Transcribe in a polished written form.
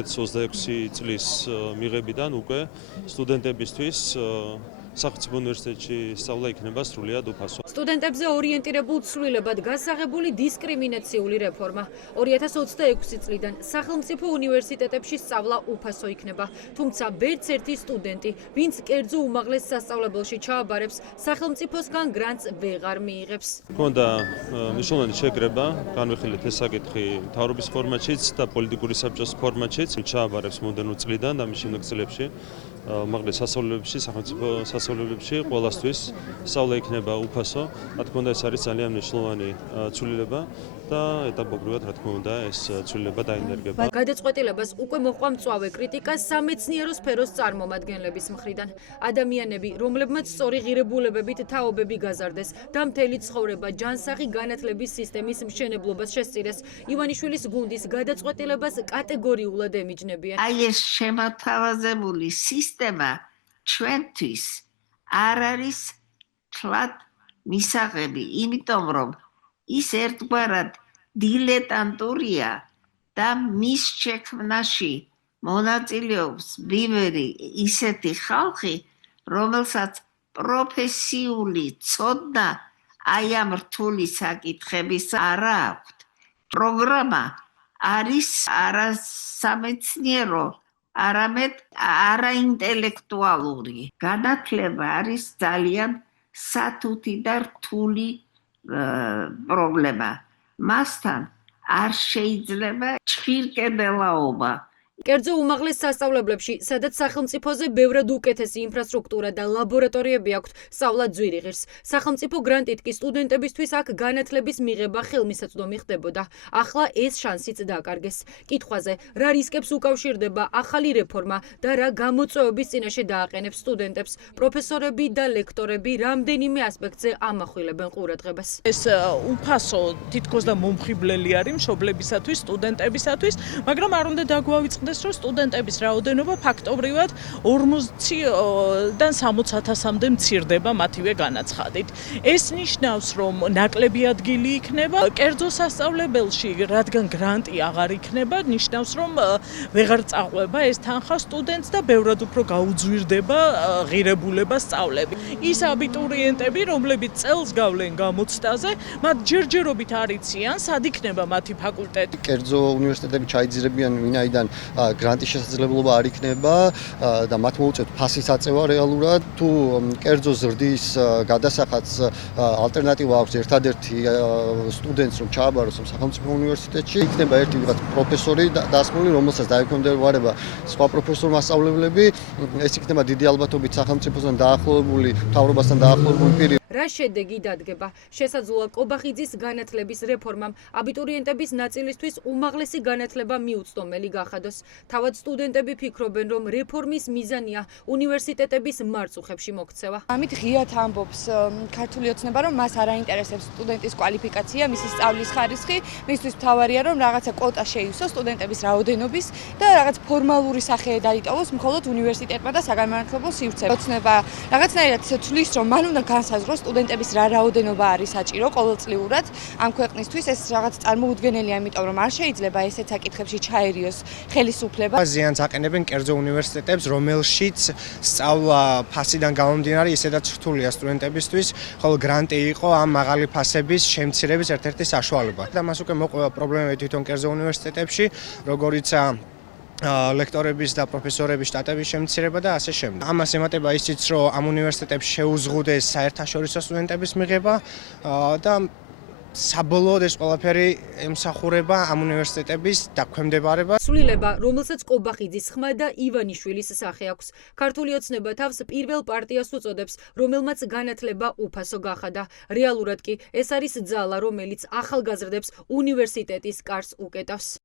konkret 26 წლის მიღებიდან უკვე სტუდენტებისთვის სახელმწიფო უნივერსიტეტში სწავლა იქნება სრულიად უფასო. სტუდენტებზე ორიენტირებულ ცვლილებად გასაღებული დისკრიმინაციული რეფორმა. 2026 წლიდან სახელმწიფო უნივერსიტეტებში სწავლა უფასო იქნება. თუმცა ვერც ერთი სტუდენტი, ვინც კერძო უმაღლეს სასწავლებელში ჩააბარებს, სახელმწიფოსგან გრანტს ვეღარ მიიღებს. Ჰქონდა მნიშვნელოვანი შეკრება, განვიხილეთ ეს საკითხი მთავრობის ფორმატშიც და პოლიტიკური საბჭოს ფორმატშიც, ჩააბარებს მომდევნო წლიდან და მის შემდეგ წლებში უმაღლეს სასწავლებლებში, სახელმწიფო სასწავლებლებში ყველასთვის სწავლა იქნება უფასო. რა თქმა უნდა, ეს არის ძალიან მნიშვნელოვანი ცვლილება და ეტაპობრივად, რა თქმა უნდა, ეს ცვლილება დაინერგება. გადაწყვეტილებას უკვე მოჰყვა მწვავე კრიტიკა სამეცნიერო სფეროს წარმომადგენლების მხრიდან. ადამიანები, რომლებმაც სწორი ღირებულებებით თაობები გაზარდეს და მთელი ცხოვრება ჯანსაღი განათლების სისტემის მშენებლობას შესწირეს, ივანიშვილის გუნდის გადაწყვეტილებას კატეგორიულად ემიჯნებიან. აი ეს შემოთავაზებული სისტემა ჩვენთვის არ არის თლად მისაღები, იმიტომ რომ ის ერთგვარად დილეტანტურია და მის შექმნაში მონაწილეობს ბევრი ისეთი ხალხი, რომელსაც პროფესიული ცოდნა აი ამ რთული საკითხების არ აქვთ. პროგრამა არის არასამეცნიერო, არამედ არაინტელექტუალური. განათლება არის ძალიან სათუთი და რთული პრობლემა. მასთან არ შეიძლება ჩხირკედელაობა. კერძო უმაღლეს სასწავლებლებში, სადაც სახელმწიფოზე ბევრად უკეთესი ინფრასტრუქტურა და ლაბორატორიები აქვთ, სწავლა ძვირი ღირს. სახელმწიფო გრანტით კი სტუდენტებისთვის აქ განათლების მიღება ხელმისაწვდომი ხდებოდა. ახლა ეს შანსიც დაკარგეს. კითხვაზე, რა რისკებს უკავშირდება ახალი რეფორმა და რა გამოწვევების წინაშე დააყენებს სტუდენტებს, პროფესორები და ლექტორები რამდენიმე ასპექტზე ამახვილებენ ყურადღებას. ეს უფასო თითქოს და მომხიბლელი არის მშობლებისათვის, სტუდენტებისათვის, მაგრამ არ უნდა დაგვავიწყდეს, რომ სტუდენტების რაოდენობა ფაქტობრივად 40-დან 60,000-მდე მცირდება მათივე განაცხადით. ეს ნიშნავს, რომ ნაკლები ადგილი იქნება კერძო სასწავლებელში, რადგან გრანტი აღარ იქნება, ნიშნავს, რომ ვეღარ წაყვება ეს თანხა სტუდენტს და ბევრად უფრო გაუძვირდება ღირებულება სწავლები. ის აბიტურიენტები, რომლებიც წელს გავლენ გამოცდაზე, მათ ჯერჯერობით არ იციან, სად იქნება მათი ფაკულტეტი. კერძო უნივერსიტეტები ჩაიძირებიან, ვინაიდან გრანტის შესაძლებლობა არ იქნება და მათ მოუწევთ ფასის აწევა რეალურად. თუ კერძო ზრდის გადასახადს ალტერნატივა აქვს ერთადერთი სტუდენტს, რომ ჩააბაროს სახელმწიფო უნივერსიტეტში, იქნება ერთი ვიღაც პროფესორი დასმული, რომელსაც დაექვემდებარება სხვა პროფესორ მასწავლებლები. ეს იქნება დიდი ალბათობით სახელმწიფოსთან დაახლოებული, მთავრობასთან დაახლოებული პირი. რა შედეგი დადგება? შესაძლოა კობახიძის განათლების რეფორმამ აბიტურიენტების ნაწილისთვის უმაღლესი განათლება მიუწვდომელი გახადოს. თავად სტუდენტები ფიქრობენ, რომ რეფორმის მიზანია უნივერსიტეტების მარწუხებში მოქცევა. ამით ღიად ამბობს ქართული ოცნება, რომ მას არ აინტერესებს სტუდენტის კვალიფიკაცია, მისი სწავლის ხარისხი, მისთვის მთავარია, რომ რაღაცა კვოტა შეივსოს სტუდენტების რაოდენობის და რაღაც ფორმალური სახე დაიტოვოს მხოლოდ უნივერსიტეტმა და საგანმანათლებლო სივრცეებმა. ოცნება რაღაცნაირად თვლის, რომ მან უნდა განსაზღვროს სტუდენტების რა რაოდენობა არის საჭირო ყოველწლიურად ამ ქვეყნისთვის. ეს რაღაც წარმოუდგენელია, იმიტომ რომ არ შეიძლება ესეთ საკითხებში ჩაერიოს ხელისუფლება. ზიანს აყენებენ კერძო უნივერსიტეტებს, რომელშიც სწავლა ფასიდან გამომდინარე ისედაც რთულია სტუდენტებისთვის, ხოლო გრანტი იყო ამ მაღალი ფასების შემცირების ერთ-ერთი საშუალება. და მას უკვე მოყვება პრობლემები თვითონ კერძო უნივერსიტეტებში, როგორიცაა ლექტორების და პროფესორების შტატების შემცირება და ასე შემდეგ. ამას ემატება ისიც, რომ ამ უნივერსიტეტებს შეუზღუდეს საერთაშორისო სტუდენტების მიღება და საბოლოოდ ეს ყველაფერი ემსახურება ამ უნივერსიტეტების დაქვემდებარებას. ცვლილება, რომელსაც კობახიძის ხმა და ივანიშვილის სახე აქვს. ქართული ოცნება თავს პირველ პარტიას უწოდებს, რომელმაც განათლება უფასო გახადა. რეალურად კი ეს არის ძალა, რომელიც ახალგაზრდებს უნივერსიტეტის კარს უკეტავს.